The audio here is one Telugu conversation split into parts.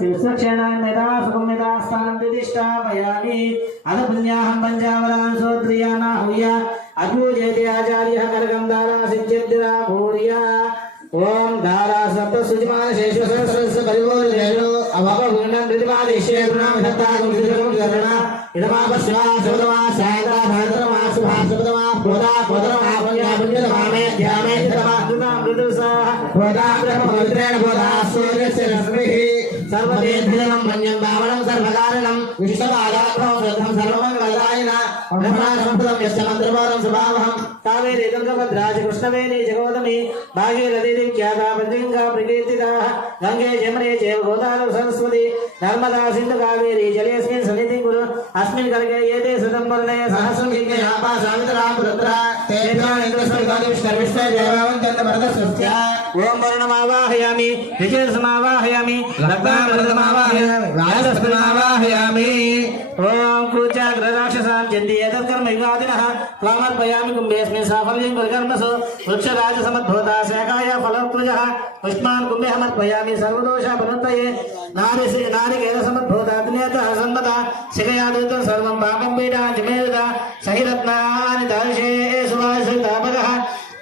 शिवसक्षणान्यदा सुगम्यतास्थानं दिदिष्टापयामि अथ पुण्याहं पञ्चावरान् सोत्रियाना हुया अद्भुजेति आचार्यः करगं दारा सिद्ध्यद्रा भूर्या ओम दारा सप्त सुजमान शेषु सहस्रस्य परिवोलेनो अभवगुणं प्रतिपादिष्ये गुणामिधत्ता गुणिधं करणा इदमापस्वा शब्दमा सायता भाद्रमा सुभाषब्दमा बोधा बोधरमा पुण्या पुण्यतमामे ध्यामे तमा मृदुसा बोधा ब्रह्मोत्रेण बोधा सूर्यस्य रश्मिः सर्वदेवं मन्यं भावनं सर्वकारणं विश्ववादात्मं सद्धं सर्वमङ्गलदायिना ब्रह्मासंप्रदं यस्य मन्त्रपादं स्वभावहं कावेरी गंगाभद्राज कृष्णवेणी जगोदमी भागीरथी ख्याता पंचगंगा प्रकीर्तिता गंगे जमुने चैव गोदावरी सरस्वती नर्मदा सिंधु कावेरी जलेस्मिन् सन्निधिं कुरु अस्मिन् करगे एते सदम्बरणे सहस्रं किङ्गे आपा सावित्रा पुरुत्रा तेभ्यः इन्द्रस्वर्गादिविष्णु देवावन्तन्त भरतस्वस्या ओम वर्णमावाहयामि विजयसमावाहयामि रक्तामृतमावाहयामि राजस्पतिमावाहयामि ओम कुचाग्रराक्षसां चन्दी एतत्कर्म युगादिनः त्वामर्पयामि कुम्भेऽस्मिन् साफल्यं कुरुकर्मसु वृक्षराजसमद्भूता शाखाय फलत्वजः पुष्पान् कुम्भेऽहमर्पयामि सर्वदोषापनुत्तये नारिकेलसमद्भूताग्नेतः सम्मता शिखयादुतं सर्वं पापं पीडाञ्चमेदता सहिरत्नानि दार्शे सुभाषितापगः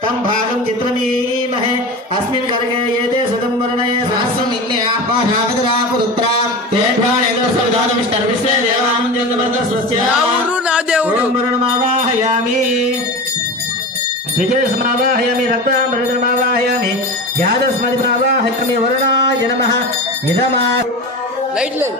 तं भागं चित्रमीमहे अस्मिन् करगे एते सुदम्बरणे सहस्रं इन्ने आपाधावदरा पुरुत्रां तेभ्यानेन्द्रस्वर्गादविष्टर्विश्वे देवानन्दवर्धस्वस्य ओम वर्णमावाहयामि विजयसमावाहयामि रक्तामृतमावाहयामि यादस्मतिमावाहयामि वरुणाय नमः इदमा लाइट ले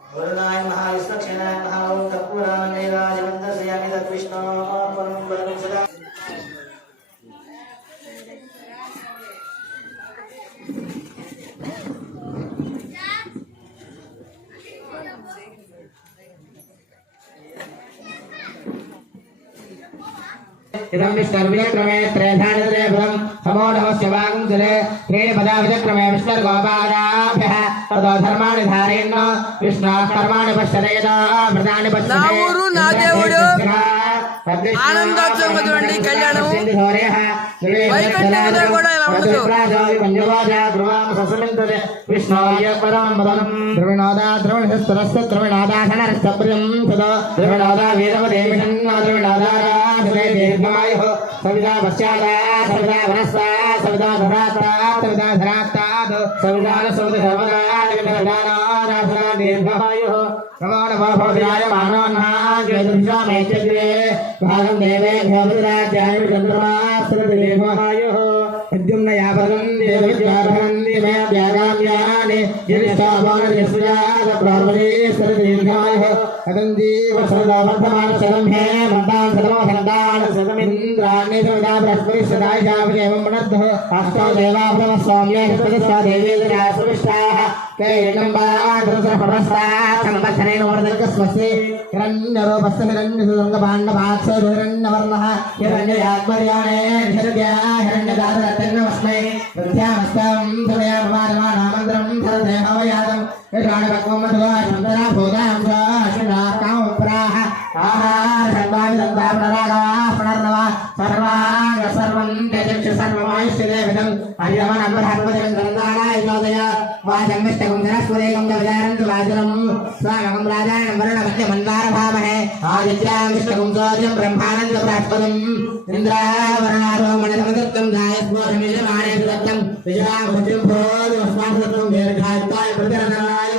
वरुणाय महाविष्णुक्षणाय महाओं कर्पूरामनेराजवन्दस्यामि तद्विष्णो परं परं सदा इदं विष्णुर्विक्रमे त्रेधानित्रेभ्यं समो नमस्य वागं जले त्रीणि पदाविक्रमे विष्णुर्गोपादाभ्यः ततो धर्माणि धारयन् विष्णुः कर्माणि पश्यते व्रतानि पश्यते ఆనందోత్సవం చూడండి కళ్యాణం వైకుంఠంలో కూడా ఇలా ఉండదు విష్ణోయ పరమం పదం ద్రవిణోదా ద్రవిణస్తరస్య ద్రవిణోదాసనరస్తప్రియం సదా ద్రవిణోదా వేదవదేవిషం ద్రవిణోదా దీర్ఘమాయుః సవితా పశ్చాదా సవితా వనస్తా సవితా ధరాత్తా సవితా ధరాత్తాద్ సవితాన సవిత సర్వదా విధానారాధనా దీర్ఘమాయుః ప్రమాణ భవద్రాయ మానవన్హాగ్రే భాగం దేవేభ్యో విరాజ్యామి చంద్రమాస్త్రదిర్ఘమాయుః విద్యుమ్న యాపదం దేవవిద్యాభవంతి మే వ్యాగామ్యాని యనిష్టాభానయస్యాద ప్రార్వణేశ్వర దీర్ఘమాయుః అదందీవ సదా వర్ధమాన శతం హే మంతాన్ సదమో సంతాన శతమింద్రాణి సదా బృహస్పతి సదాయ శావదేవం మనద్ధ అష్టో దేవాభ్రమ స్వామ్యే సదస్య దేవేంద్రాశ్రవిష్టాః తే నంబాద్రసపరస్తా సంవత్సరేణ వర్ధకస్వస్తి హిరణ్యరూపస్య హిరణ్యసుంగపాండవాక్షో హిరణ్యవర్ణః హిరణ్యయాత్మర్యాణే హిరణ్యా హిరణ్యదాతరత్నమస్మై విద్యామస్తం సమయామవానమానామంత్రం సరదేహవయాదం యజానపక్వం మధువా చందనా భూతాం శ్రాశ్వినాకాముప్రాః ఆహారసర్వాణి దంతాపనరాగాః పునర్నవా సర్వాంగ సర్వం తేజక్షు సర్వమాయుష్యదేవిదం అర్యమనమర్హర్వజం దందానాయ యోదయ వాజంవిష్టకం సరస్వదేకం విదారంతు వాజనం స్వాగం రాజాయనం వరుణమధ్యమన్వారభామహే ఆదిత్యాం విష్ణుకం సోర్యం బ్రహ్మానంద బృహస్పతిం ఇంద్రావరణారో మణిసమదత్తం గాయస్మోషమిజమానే సుదత్తం విజయాభుజం భోజమస్మాసత్వం దీర్ఘాయుత్వాయ ప్రతిరనాయ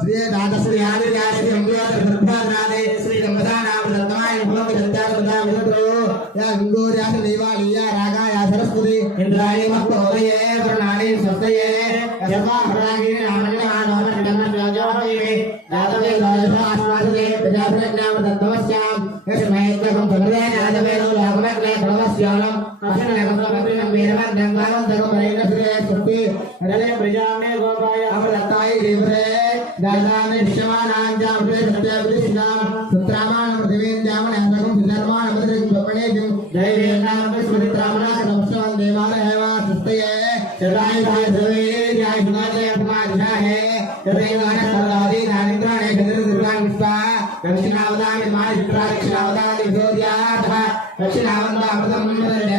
శ్రీ దాతశ్రీ ఆదిత్యాయ శ్రీ అంబియాత్రే శ్రీ దంపదానామ దత్తమాయ భోగ దత్తాయ విదత్రో యా గంగోర్యాస దేవాలయ రాగాయ సరస్వతి ఇంద్రాయ మహోదయే వరుణాని స్వస్తయే యథాహరాగిరి నామన్యానోన దండరాజోహయే దాతవే దాసఆస్వాదే ప్రజాపతినామ దత్తవస్యాం యస్మైత్తం తమదే నాదవేదో లాభనగ్నే ఫలవస్యాలం అసనగమకపినం వీరవర్ధం వాగంతకం రైనశ్రే స్వస్తి హరే ప్రజామే గోపాయ అమరతాయ దేవరే దాదానే విశ్వమానాంజాంపే సత్యవిదిష్టాం సుత్రామానం పృథివీంజామనాంతకం ధర్మానమదరిం గపణేజం దైవేనామ స్మృతిత్రామనా నమస్కారం దేవాలయవా స్వస్తయ चतुरायुधाय सर्वेर्याय सुनादय समाधिशाहे तदेवान सर्वादि नानिन्द्राणे चतुर्दुर्गान् विश्वा दक्षिणावदामि माहित्रा दक्षिणावदामि विशोद्यातः दक्षिणावन्दामृतं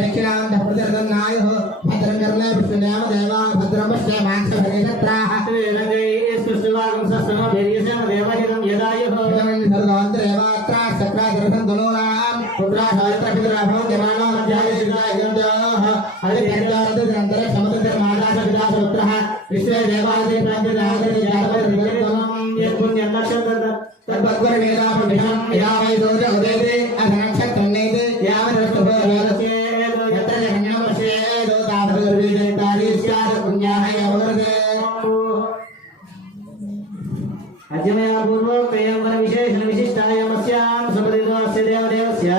दक्षिणावन्तः प्रदर्शनायुः भद्रं कर्णे विष्णुनाम देवा भद्रं पश्य माक्षभगेशत्राः सुवागं सस्तमभिर्यसेन देवहितं यदायुः सर्वान्तरेवात्रा चक्रादर्शं धनूनां पुत्रा शास्त्र पितराभवं जमानो मध्यादिशिरायन्दः हरितेन्द्रादन्तरे समतन्त्र मादास पिता पुत्रः विश्वे देवादि प्राप्तिदादि जातवरितमं यत्पुण्यं लक्ष्यं तद्भद्वरवेदापनिषं या वै दोष उदेते अधनक्षत्रन्नेते यावदस्तुभोर्यादस्य यत्र जगन्नामस्येदो तावदर्विदेतारि स्यात् पुण्याः यवरदे अद्यमया पूर्वं प्रियं विशेषण विशिष्टायामस्यां समदितोऽस्य देवदेवस्य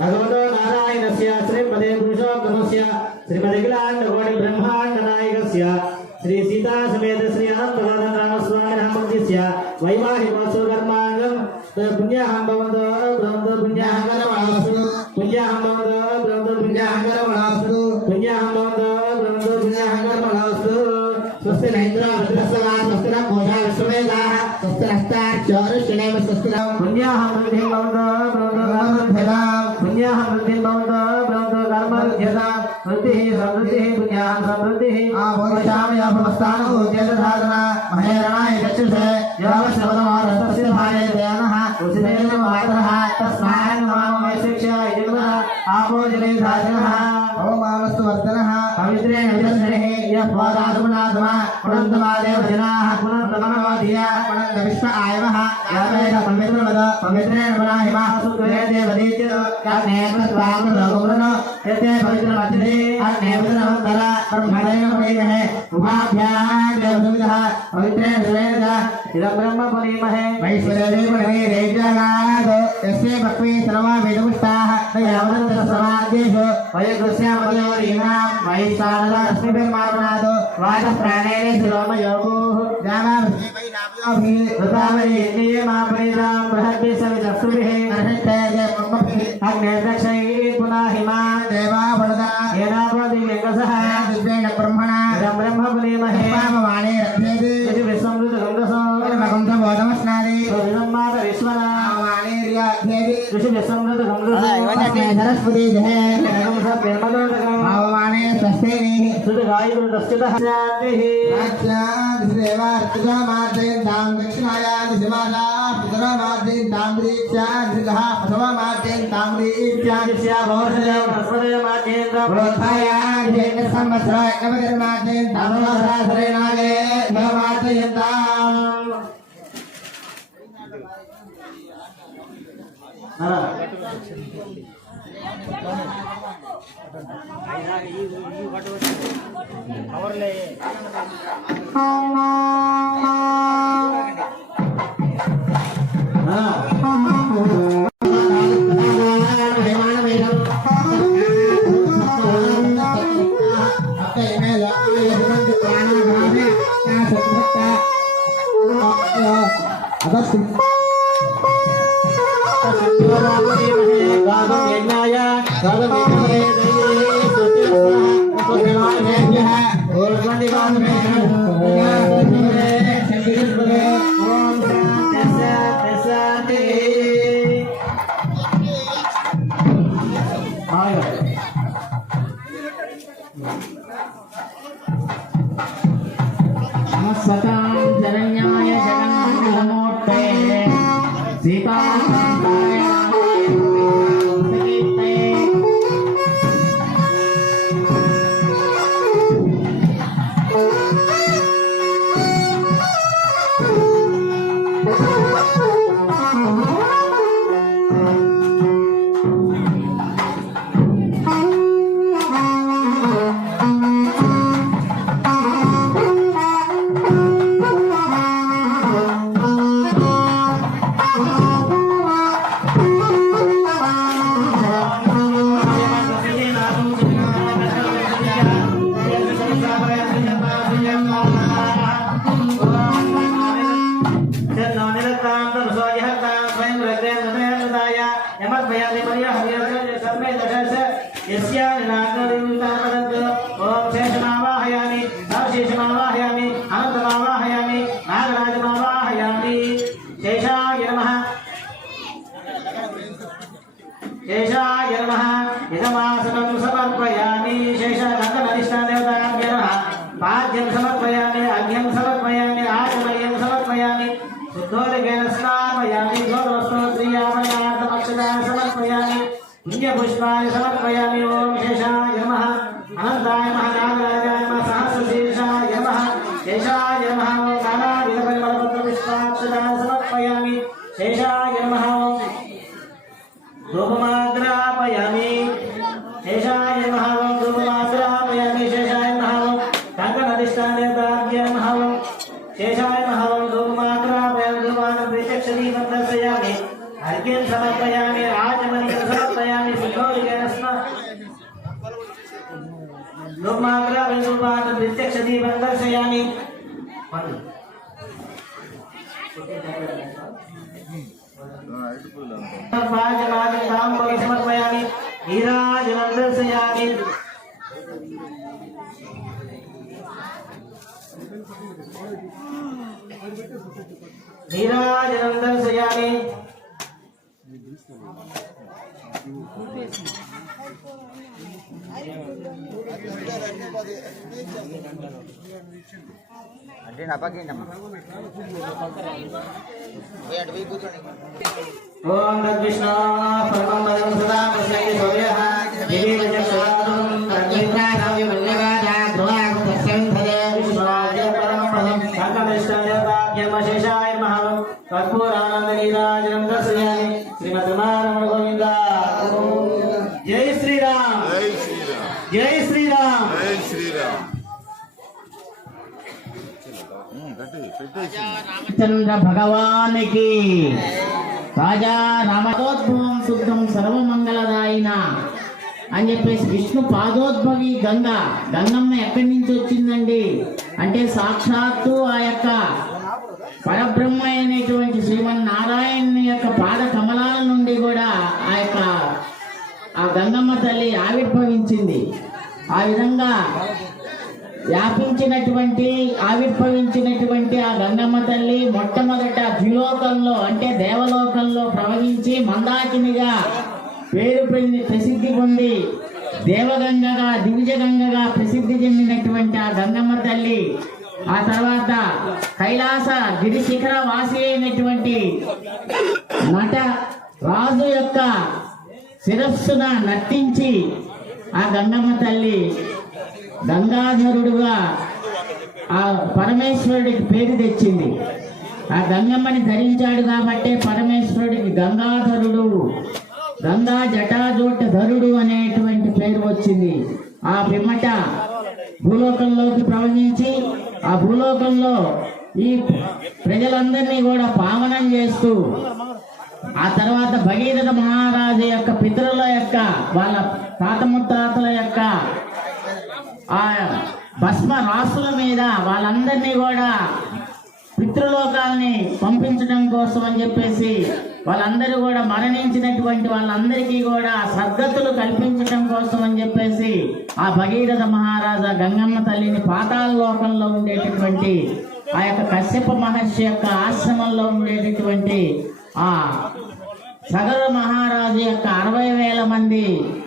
भगवतो नारायणस्य श्रीमदे पुरुषोत्तमस्य श्रीमदखिलाण्डकोटि ब्रह्माण्डनायकस्य श्री सीता समेत श्री अनन्तरामस्वामिनः मन्दिरस्य वैवाहिकोत्सव कर्माङ्गं पुण्याहं भवन्तो भवन्तो पुण्याहं करमणास्तु पुण्याहं भवन्तो भवन्तो पुण्याहं करमणास्तु पुण्याहं भवन्तो भवन्तो पुण्याहं करमणास्तु स्वस्ति न इन्द्रो भद्रस्वा स्वस्ति न पूषा विश्ववेदाः स्वस्ति नस्तार्चोरुष्णेम स्वस्ति न पुण्याहं वृद्धिं भवन्तो भवन्तो कर्मभ्यतां पुण्याहं वृद्धिं भवन्तो भवन्तो कर्मभ्यतां वृद्धिः समृद्धिः पुण्याहं समृद्धिः आभोषामि अभवस्थानो उद्यतधारणा महेरणाय चक्षुषे यावश्रवणमारस्तस्य भाये दयानः उचितेन मातरः तस्मान् नमामि शिक्षाय जन्मः आपो जले धारणः ओमावस्तु वर्धनः पवित्रेण विदर्शने यः पादात्मनात्मा पुनन्तमादेव जनाः पुनन्तमनवाधिया पुनन्त विश्व आयवः यावेद पवित्रवद पवित्रेण वनाहिमा सुकृते देवदीत्य कर्णेन्द्रस्वामृतगुरुन यते पवित्रमध्यते अन्नेन्द्रवन्दर ब्रह्मणेन परीमहे उभाभ्यां देवसुविदः पवित्रेण सुवेद इदं ब्रह्म परीमहे वैश्वदेवी रेजनाद यस्य भक्ति सर्वा वेदपुष्टाः तयावदन्तसमाद्येषु वयकृष्यामयोरीणां वैशानदा अस्मिभिर्मारुणादो वाचप्राणेन शिरोमयोगोः जामाभिः बृहद्भिः सवितस्तुभिः अग्नेर्दक्षैः पुनः हिमा देवा वरदा येनापदि वेङ्कसः दिव्येन ब्रह्मणा इदं ब्रह्म पुरीमहे वाणे रथ्येति विश्वमृतगङ्गसो बोधमस्नादि विश्वना वाणे रियाध्येति सरस्वती जहे वाणे स्वस्तेनि सुतगायुस्तुतः शान्तिः देवार्तिकामार्जयन्तां दक्षिणायादिशिमाला पुतरामार्जयन्तां दीक्षादिगः प्रथमामार्जयन्तां शरण्याय जगन्मूर्ते सीता पुष्पाणि समर्पयामि। ओम शेषाय नमः अनंताय महानागराजाय नमः सहस्रशीर्षाय नमः शेषाय नमः। ओम नानाविधपरिमलपत्रपुष्पाक्षतानि समर्पयामि। शेषाय नमः धूपमाग्रापयामि। शेषाय नमः धूपमाग्रापयामि। शेषाय नमः कंकणाधिष्ठानेताभ्य नमः। शेषाय नमः धूपमाग्रापयामि। धूपान् प्रत्यक्षदीपं दर्शयामि। अर्घ्यं समर्पयामि। राजमणिं समर्पयामि। सिद्धोलिकेन धूपमाग्रापयामि। धूपान् प्रत्यक्षदीपं दर्शयामि। समर्पयामि। नीराजनं दर्शयामि। नीराजनं दर्शयामि। అంటే నపకిందమ్మా ఓం తద్విష్ణు పరమం పదం సదా పశ్యతి సూర్యః దివిజక్షరాదం తద్విజ్ఞానవ్యమన్యగాధ ధ్రువాం పశ్యంధరే విష్ణురాజ పరమం పదం సంకమిష్టదేవతాభ్యమశేషాయ నమః కర్పూరానందనీరాజనం దర్శయామి శ్రీమద్రమారమణ గోవింద జై శ్రీరామ్ జై శ్రీరామ్ జై శ్రీరామ్ చంద్ర భగవానికి రాజా రామోద్భవం శుద్ధం సర్వమంగళదాయిన అని చెప్పేసి విష్ణు పాదోద్భవి గంగమ్మ ఎక్కడి నుంచి వచ్చిందండి అంటే సాక్షాత్తు ఆ యొక్క పరబ్రహ్మ అయినటువంటి శ్రీమన్నారాయణ యొక్క పాద కమలాల నుండి కూడా ఆ గంగమ్మ తల్లి ఆవిర్భవించింది. ఆ విధంగా ఆవిర్భవించినటువంటి ఆ గంగమ్మ తల్లి మొట్టమొదట ద్విలోకంలో అంటే దేవలోకంలో ప్రవహించి మందాకినిగా ప్రసిద్ధి పొంది దేవగంగగా దివిజగంగగా ప్రసిద్ధి చెందినటువంటి ఆ గంగమ్మ తల్లి ఆ తర్వాత కైలాస గిరి శిఖర వాసి అయినటువంటి నట రాజు యొక్క శిరస్సున నర్తించి ఆ గంగమ్మ తల్లి గంగాధరుడుగా ఆ పరమేశ్వరుడికి పేరు తెచ్చింది. ఆ గంగమ్మని ధరించాడు కాబట్టి పరమేశ్వరుడికి గంగాధరుడు గంగా జటాజూటధరుడు అనేటువంటి పేరు వచ్చింది. ఆ పిమ్మట భూలోకంలోకి ప్రవహించి ఆ భూలోకంలో ఈ ప్రజలందరినీ కూడా పావనం చేస్తూ ఆ తర్వాత భగీరథ మహారాజు యొక్క పితరుల యొక్క వాళ్ళ తాత ముత్తాతల యొక్క ఆ భస్మ రాసుల మీద వాళ్ళందరినీ కూడా పితృలోకాలని పంపించడం కోసం అని చెప్పేసి వాళ్ళందరూ కూడా మరణించినటువంటి వాళ్ళందరికీ కూడా సద్గతులు కల్పించడం కోసం అని చెప్పేసి ఆ భగీరథ మహారాజా గంగమ్మ తల్లిని పాతాళ లోకంలో ఉండేటటువంటి ఆ యొక్క కశ్యప మహర్షి యొక్క ఆశ్రమంలో ఉండేటటువంటి ఆ సగర మహారాజు యొక్క 60,000 మంది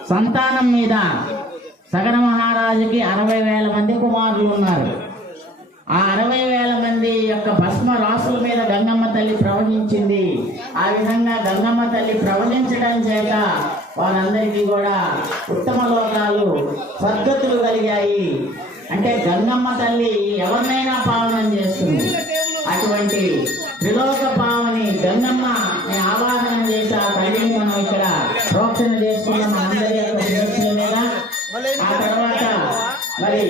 సంతానం మీద సగర మహారాజుకి 60,000 మంది కుమారులు ఉన్నారు. ఆ 60,000 మంది యొక్క భస్మ రాసుల మీద గంగమ్మ తల్లి ప్రవహించింది. ఆ విధంగా గంగమ్మ తల్లి ప్రవహించడం చేత వారందరికీ కూడా ఉత్తమ లోకాలు సద్గతులు కలిగాయి. అంటే గంగమ్మ తల్లి ఎవరినైనా పావనం చేస్తుంది. అటువంటి త్రిలోక పావని గంగమ్మ ఆవాహన చేసి ఆ తల్లిని మనం ఇక్కడ ప్రోక్షణ చేసుకున్నాం అందరి యొక్క శిరస్సుల మీద. ఆ తర్వాత మరి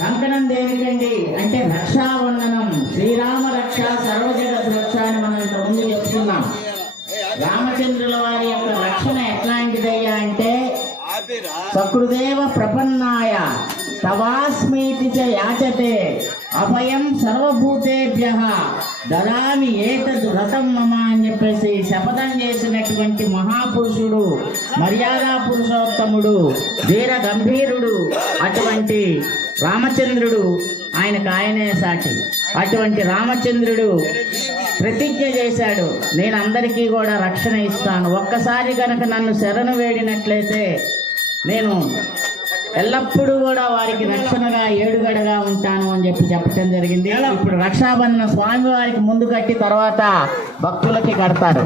కంకణం దేనికండి అంటే రక్షాబంధనం. శ్రీరామ రక్ష సర్వజగత్ రక్ష అని మనం ఇంత ముందు చెప్తున్నాం. రామచంద్రుల వారి యొక్క రక్షణ ఎట్లాంటిదయ్యా అంటే సకృదేవ ప్రపన్నాయ తవాస్మీతి చ యాచతే అభయం సర్వభూతేభ్యః దదామి ఏతద్ వ్రతం మమ అని చెప్పేసి శపథం చేసినటువంటి మహాపురుషుడు, మర్యాదా పురుషోత్తముడు, వీర గంభీరుడు అటువంటి రామచంద్రుడు. ఆయనకు ఆయనే సాటి. అటువంటి రామచంద్రుడు ప్రతిజ్ఞ చేశాడు, నేను అందరికీ కూడా రక్షణ ఇస్తాను. ఒక్కసారి కనుక నన్ను శరణు వేడినట్లయితే నేను ఎల్లప్పుడూ కూడా వారికి రక్షణగా ఏడుగడగా ఉంటాను అని చెప్పడం జరిగింది. ఇప్పుడు రక్షాబంధన స్వామి వారికి ముందు కట్టి తర్వాత భక్తులకి కడతారు.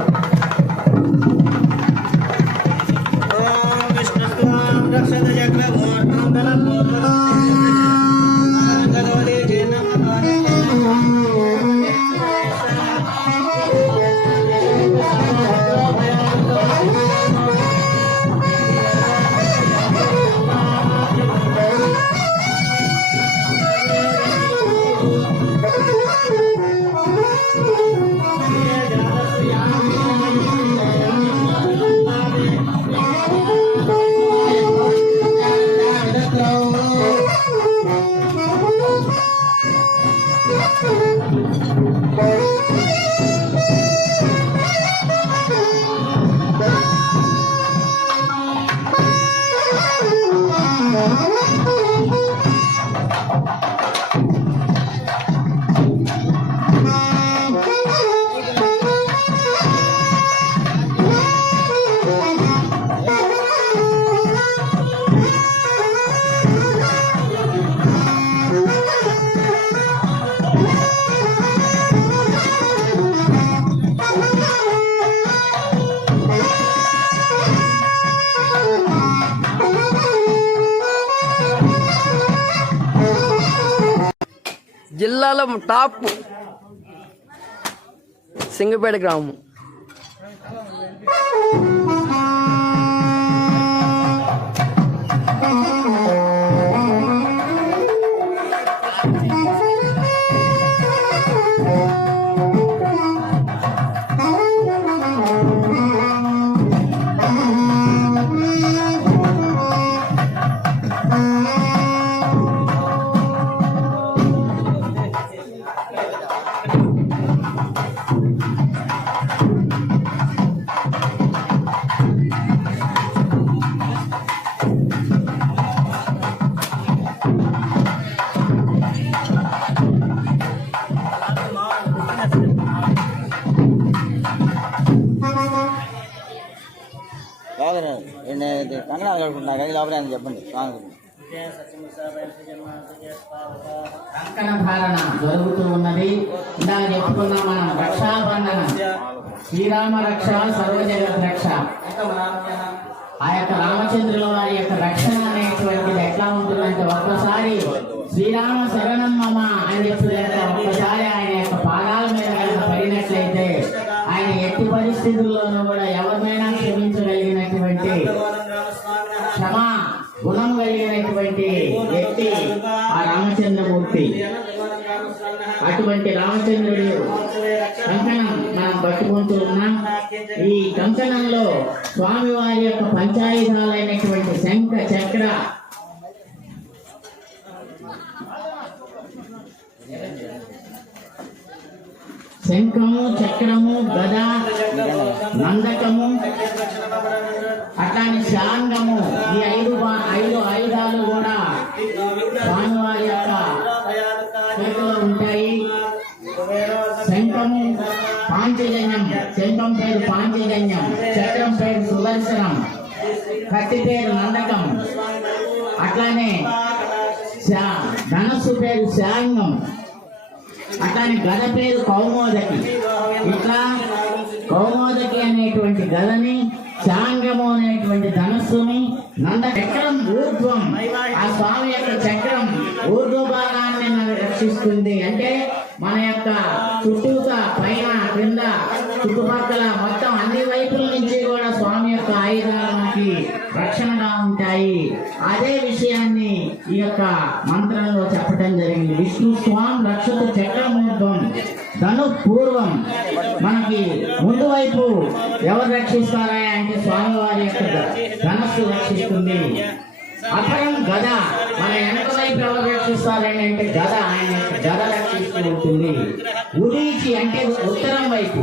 జిల్లాలో టాప్ సింగపేట గ్రామం. కంగనా కడుకుంటున్నా కానీ లోపల చెప్పండి. కంకణ ధారణ జరుగుతూ ఉన్నది. ఇందాక చెప్పుకున్నాం మనం, రక్షాబంధనం, శ్రీరామ రక్ష సర్వజగత్ రక్ష. ఆ యొక్క రామచంద్రుల వారి యొక్క రక్షణ అనేటువంటిది ఎట్లా ఉంటుందంటే, ఒక్కసారి శ్రీరామ శరణం మమ అని చెప్పి ఒక్కసారి ఆయన యొక్క పాదాల మీద కనుక పడినట్లయితే ఆయన ఎట్టి పరిస్థితుల్లోనూ కూడా ఎవరినైనా క్షమించగలిగినటువంటి క్షమా గుణం కలిగినటువంటి వ్యక్తి ఆ రామచంద్రమూర్తి. అటువంటి రామచంద్రుడు కంకణం మనం పట్టుకుంటూ ఉన్నాం. ఈ కంకణంలో స్వామివారి యొక్క పంచాయుధాలైనటువంటి శంఖ చక్ర శంఖము, చక్రము, గద, నందకము, అట్లానే శాంగము, ఈ ఐదు ఆయుధాలు కూడా స్వామివారి యొక్క చేతిలో ఉంటాయి. శంఖము పాంచజన్యం, శంఖం పేరు పాంచజన్యం, చక్రం పేరు సుదర్శనం, కత్తి పేరు నందకం, అట్లానే ధనస్సు పేరు శాంగం, అట్లానే గద పేరు కౌమోదకి. ఇట్లా కౌమోదకి అనేటువంటి గదని, శాంగము అనేటువంటి ధనస్సుని, నంద చక్రం ఊర్ధ్వం, ఆ స్వామి యొక్క చక్రం ఊర్ధ్వ భాగాన్ని మనం రక్షిస్తుంది. అంటే మన యొక్క చుట్టూత పైన క్రింద చుట్టుపక్కల మొత్తం అన్ని వైపుల నుంచి కూడా స్వామి యొక్క ఆయుధాలు మనకి రక్షణగా ఉంటాయి. అదే విషయాన్ని ఈ యొక్క మంత్రంలో చెప్పడం జరిగింది. విష్ణు స్వామి రక్షత చక్రమూర్ధ్వం ధను పూర్వం. మనకి ముందు వైపు ఎవరు రక్షిస్తారా అంటే స్వామివారి యొక్క ధనస్సు రక్షిస్తుంది. అపరం గద, మన వెనక వైపు ఎవరు రక్షిస్తారని అంటే గద, ఆయన గద రక్షిస్తూ ఉంటుంది. ఉదీచి అంటే ఉత్తరం వైపు.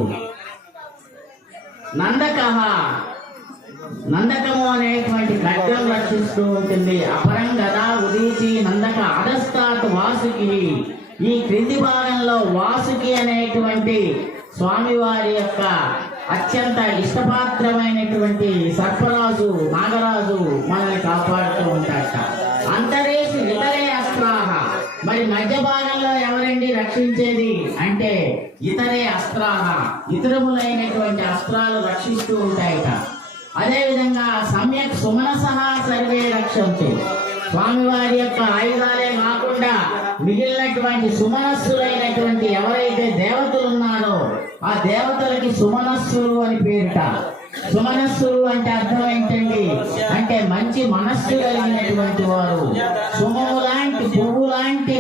నందకము అనేటువంటి ఖడ్గం రక్షిస్తూ ఉంటుంది. అపరం గద, ఉదీచి, నందక. అధస్తాత్ వాసుకి, ఈ క్రింది భాగంలో వాసుకి అనేటువంటి స్వామివారి యొక్క అత్యంత ఇష్టపాత్రమైనటువంటి సర్పరాజు, నాగరాజు మనల్ని కాపాడుతూ ఉంటాడట. అంతరేషు ఇతరే అస్త్రాహ, మరి మధ్య భాగంలో ఎవరండి రక్షించేది అంటే ఇతరే అస్త్రాహ, ఇతరములైనటువంటి అస్త్రాలు రక్షిస్తూ ఉంటాయట. అదేవిధంగా సమ్యక్ సుమనసః సర్వే రక్షంతు. స్వామివారి యొక్క ఆయుధాలే కాకుండా మిగిలినటువంటి సుమనస్సులైనటువంటి ఎవరైతే దేవతలు ఉన్నారో ఆ దేవతలకి సుమనస్సులు అని పేరుట. సుమనస్సులు అంటే అర్థం ఏంటండి అంటే మంచి మనస్సు కలిగినటువంటి వారు. సుమము లాంటి పువ్వు లాంటి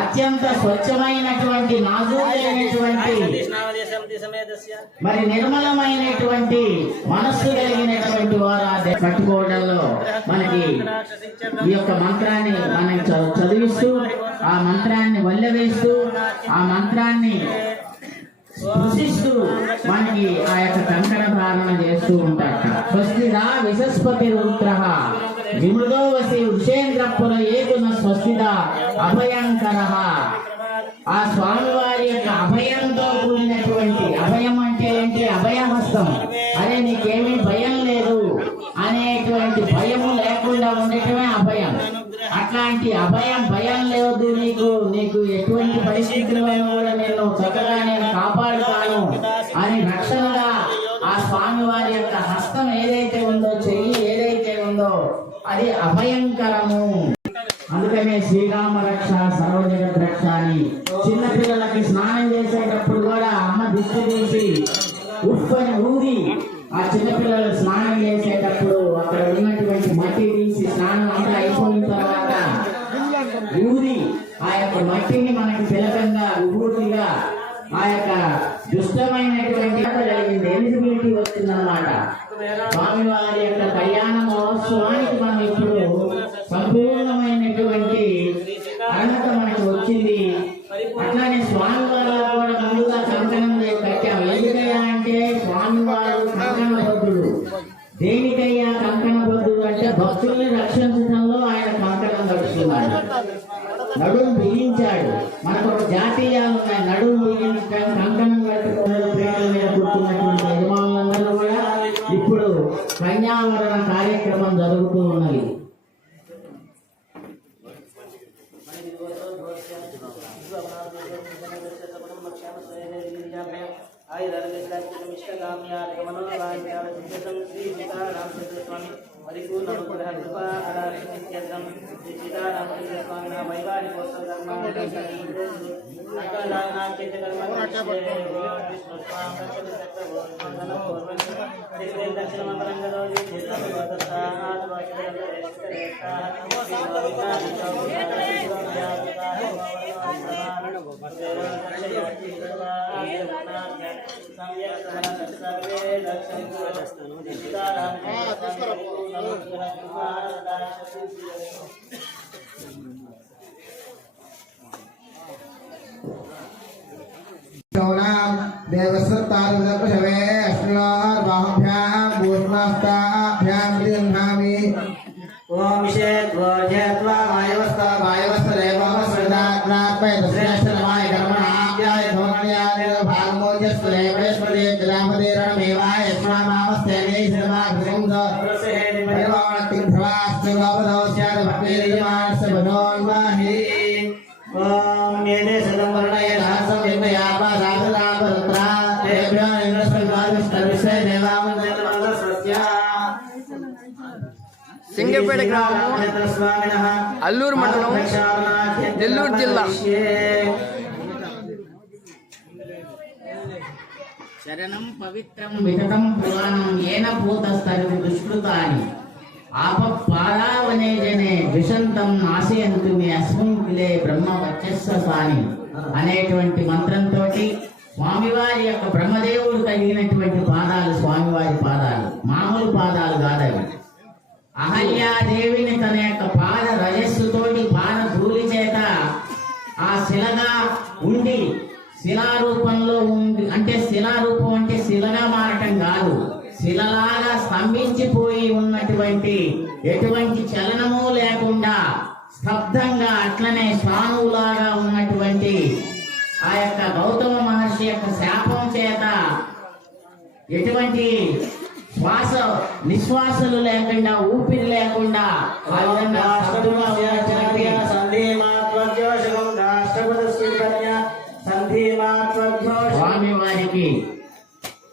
అత్యంత స్వచ్ఛమైనటువంటి నాజూకైనటువంటి మరి నిర్మలమైనటువంటి మనస్సు కలిగినటువంటి వారు ఆ పట్టుకోవడంలో మనకి ఈ యొక్క మంత్రాన్ని మనం చదివిస్తూ ఆ మంత్రాన్ని వల్లవేస్తూ ఆ మంత్రాన్ని స్పృశిస్తూ మనకి ఆ యొక్క కంకణ ధారణ చేస్తూ ఉంటారట. స్వస్తిదా విశస్పతి రుద్రః విమృదో వసి వృషేంద్రపుర ఏతున స్వస్తిదా అభయంకరః. ఆ స్వామివారి యొక్క అభయంతో కూడినటువంటి, అభయం అంటే ఏంటి, అభయహస్తం. అరే నీకేమీ భయం లేదు అనేటువంటి భయము లేకుండా ఉండటమే అభయం. అట్లాంటి అభయం, భయం లేదు నీకు ఎటువంటి పరిస్థితుల్లో కూడా నేను చక్కగా నేను కాపాడుతాను అని రక్షణగా ఆ స్వామివారి యొక్క హస్తం ఏదైతే ఉందో, చెయ్యి ఏదైతే ఉందో అది అభయంకరము. అందుకనే శ్రీరామ రక్ష సర్వజగత్ రక్ష అని చిన్నపిల్లలకి స్నానం చేసేటప్పుడు కూడా అమ్మ దిష్టి తీసి ఉఫ్ అని ఊది ఆ చిన్నపిల్లలు స్నానం చేసేటప్పుడు అక్కడ ఉన్నటువంటి మట్టి తీసి స్నానం అంతా అయిపోయిన తర్వాత ఊది ఆ యొక్క మట్టిని మనకి తిలకంగా విభూతిగా ఆ యొక్క దుష్టమైనటువంటి ఎలిజిబిలిటీ వచ్చిందన్నమాట. స్వామివారి యొక్క కళ్యాణ మహోత్సవానికి మనం ఇప్పుడు సంపూర్ణమైనటువంటి అర్హత మనకు వచ్చింది. అట్లానే స్వామివారు కూడా ముందుగా కంకణం కట్టాం. ఎందుకయ్యా అంటే స్వామివారు కంకణబద్ధుడు. దేనికయ్యా కంకణబద్ధుడు అంటే భక్తుల్ని రక్షించడంలో ఆయన కంకణం కట్టుకున్నాడు, నడుము బిగించాడు. మనకు ఒక జాతీయాలు ఉన్నాయి, నడుము బిగించడం, కంకణం కట్టుకున్నాడు. ప్రేమల మీద కూర్చున్నటువంటి యజమానులందరూ కూడా ఇప్పుడు కన్యావరణ కార్యక్రమం జరుగుతూ ఉన్నది. देवस्वत्तारुदर्शवे अश्विनोर्बाहुभ्यां भूष्मास्ताभ्यां दीर्घामि ओम विषेद्वोर्यत्वा वायवस्थदेवस्वदाग्रात्मयतश्रेष्ठतमाय कर्मणाभ्याय धोमण्याय भागमोजस्वदेवेश्वरे ग्रामदेरणमेवाय स्वामावस्तेने सर्वाभृंग परिवाणतिभ्रवास्मिवावधोस्याद भक्तिर्यमानस्य बनोन्माहि ओम येने सदं वर्णये दासं यज्ञयापा साधुरामरुद्रा देभ्यो इंद्रस्वर्गादिष्टविषय देवामन्त्रमन्त्रस्वस्या సింగపేట గ్రామం, అల్లూరు మండలం, నెల్లూరు జిల్లా. శరణం పవిత్రం వితతం పురాణం ఏన భూతస్తరు దుష్కృతాని ఆపపారావనే జనే విషంతం నాశయంతు మీ అస్మిన్ కులే బ్రహ్మ వచ్చస్సాని అనేటువంటి మంత్రంతో స్వామివారి యొక్క బ్రహ్మదేవుడు కలిగినటువంటి పాదాలు స్వామివారి పాదాలు మామూలు పాదాలు కాదవి. అహల్యాదేవిని తన యొక్క పాద రజస్సుతోటి పాద ధూళి చేత ఆ శిలగా ఉండి శిలారూపంలో ఉంది. అంటే శిలారూపం అంటే శిలగా మారటం కాదు, శిలలాగా స్తంభించిపోయి ఉన్నటువంటి ఎటువంటి చలనము లేకుండా స్తబ్దంగా అట్లనే స్వానువులాగా ఉన్నటువంటి ఆ యొక్క గౌతమ మహర్షి యొక్క శాపం చేత ఎటువంటి శ్వాస నిశ్వాసలు లేకుండా ఊపిరి లేకుండా ఆ విధంగా స్వామి వారికి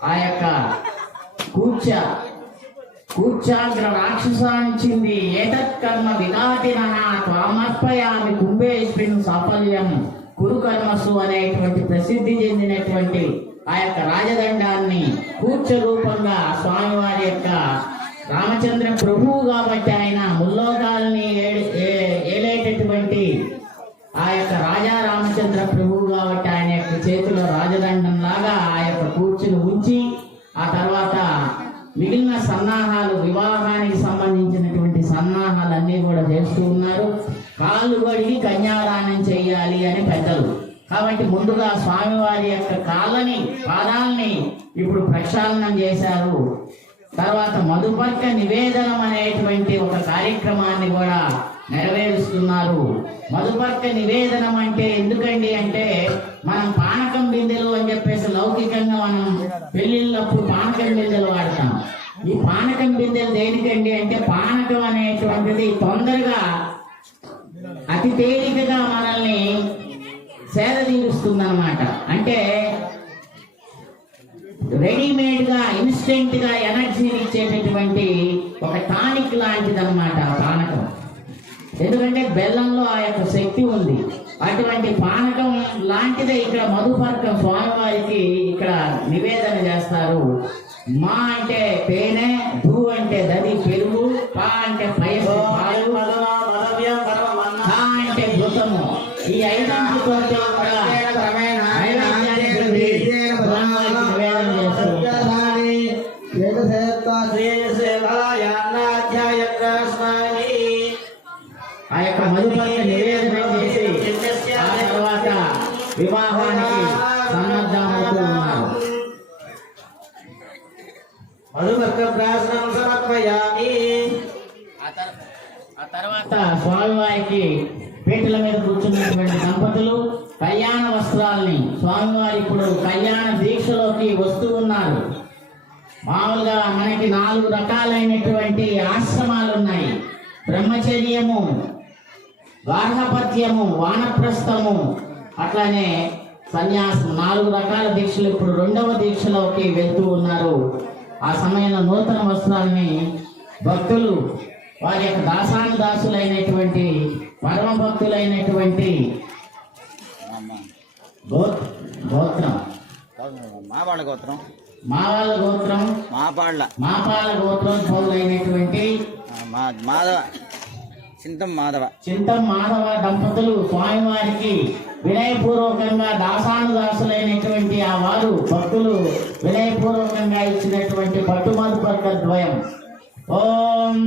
ఆ యొక్క కూర్చ సమర్పయామి కుంభేష్మిన్ సాఫల్యం కురుకర్మసు అనేటువంటి ప్రసిద్ధి చెందినటువంటి ఆ యొక్క రాజదండాన్ని కూర్చ రూపంగా స్వామివారి యొక్క రామచంద్ర ప్రభువు కాబట్టి ఆయన ముల్లోకాలని ఏలేటటువంటి ఆ యొక్క రాజా రామచంద్ర ప్రభువు కాబట్టి ఆయన యొక్క చేతిలో రాజదండం లాగా ఆ యొక్క కూర్చుని ఉంచి ఆ తర్వాత మిగిలిన సన్నాహాలు వివాహానికి సంబంధించినటువంటి సన్నాహాలన్నీ కూడా చేస్తూ ఉన్నారు. కాళ్ళు కడిగి కన్యాదానం చేయాలి అని పెద్దలు కాబట్టి ముందుగా స్వామివారి యొక్క కాళ్ళని పాదాలని ఇప్పుడు ప్రక్షాళనం చేశారు. తర్వాత మధుపర్క నివేదనం అనేటువంటి ఒక కార్యక్రమాన్ని కూడా నెరవేరుస్తున్నారు. మధుపర్క నివేదనం అంటే ఎందుకండి అంటే మనం పానకం బిందెలు అని చెప్పేసి లౌకికంగా మనం పెళ్లిళ్ళప్పుడు పానకం బిందెలు వాడతాం. ఈ పానకం బిందెలు దేనికండి అంటే పానకం అనేటువంటిది తొందరగా అతి తేలికగా మనల్ని సేద తీరుస్తుంది అన్నమాట. అంటే రెడీమేడ్ గా ఇన్స్టెంట్ గా ఎనర్జీని ఇచ్చేటటువంటి ఒక టానిక్ లాంటిది అనమాట పానకం. ఎందుకంటే బెల్లంలో ఆ యొక్క శక్తి ఉంది. అటువంటి పానకం లాంటిదే ఇక్కడ మధుపర్కం స్వామివారికి ఇక్కడ నివేదన చేస్తారు. మా అంటే తేనె, ధూ అంటే దది పెరుగు, పా అంటే పయసు పాలు, కా అంటే ఘృతము. ఈ ఐదంతో కూడా ఆ యొక్క మధుపర్క నివేదన చేసి ఆ తర్వాత వివాహానికి సన్నద్ధమవుతూ ఉన్నారు. ఆ తర్వాత స్వామివారికి పీటల మీద కూర్చున్నటువంటి దంపతులు కళ్యాణ వస్త్రాలని స్వామివారి ఇప్పుడు కళ్యాణ దీక్షలోకి వస్తూ ఉన్నారు. మామూలుగా మనకి 4 రకాలైనటువంటి ఆశ్రమాలు ఉన్నాయి. బ్రహ్మచర్యము, గార్హపత్యము, వానప్రస్థము, అట్లానే సన్యాసం. 4 రకాల దీక్షలు ఇప్పుడు 2వ దీక్షలోకి వెళ్తూ ఉన్నారు. ఆ సమయంలో నూతన వస్త్రాలని భక్తులు వారి యొక్క దాసానుదాసులైనటువంటి పరమ భక్తులైనటువంటి గోత్రం మావాళ్ళ గోత్రం మాపాళ్ళ గోత్రం పౌరులైనటువంటి చింతం మాధవ దంపతులు స్వామివారికి వినయపూర్వకంగా దాసానుదాసులైనటువంటి ఆ వారు భక్తులు వినయపూర్వకంగా ఇచ్చినటువంటి పట్టుమధుపర్క ద్వయం. ఓం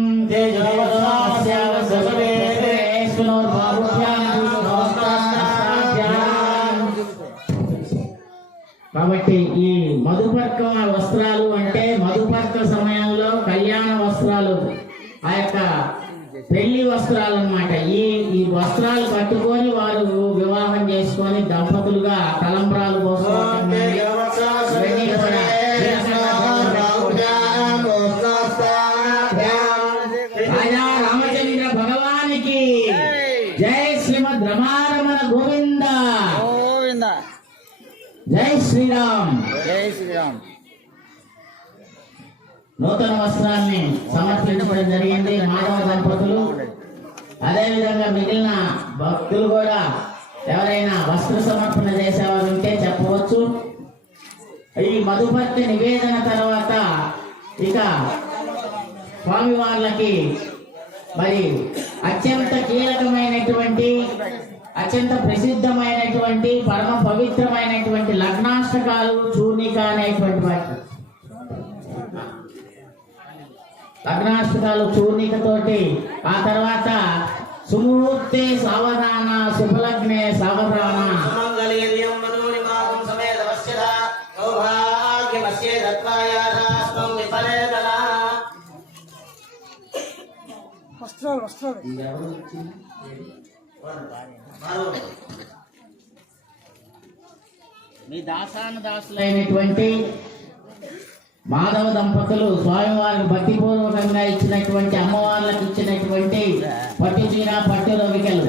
కాబట్టి ఈ మధుపర్క వస్త్రాలు అంటే మధుపర్క సమయంలో కళ్యాణ వస్త్రాలు, ఆ యొక్క పెళ్లి వస్త్రాలు అన్నమాట. ఈ వస్త్రాలు కట్టుకొని వారు వివాహం చేసుకొని దంపతులుగా తలంబ్రాలు పోసుకోవడం రాజా రామచంద్ర భగవానికి జై శ్రీమద్ రమారమణ గోవింద గోవింద. జై శ్రీరామ్. నూతన వస్త్రాన్ని సమర్పించడం జరిగింది మాధవ దంపతులు. అదేవిధంగా మిగిలిన భక్తులు కూడా ఎవరైనా వస్త్ర సమర్పణ చేసేవారు ఉంటే చెప్పవచ్చు. ఈ మధుపర్క నివేదన తర్వాత ఇక స్వామి వాళ్ళకి మరి అత్యంత కీలకమైనటువంటి, అత్యంత ప్రసిద్ధమైనటువంటి, పరమ పవిత్రమైనటువంటి లగ్నాష్టకాలు, చూర్ణిక అనేటువంటి వాటి లగ్నాష్టకాలు చూర్ణికతోటి ఆ తర్వాత సుముహూర్తే సావధాన, శుభలగ్నే సావధాన, మీ దాసానుదాసులైనటువంటి మాధవ దంపతులు స్వామివారికి భక్తిపూర్వకంగా ఇచ్చినటువంటి, అమ్మవార్లకు ఇచ్చినటువంటి పట్టు చీర, పట్టు రవికలు.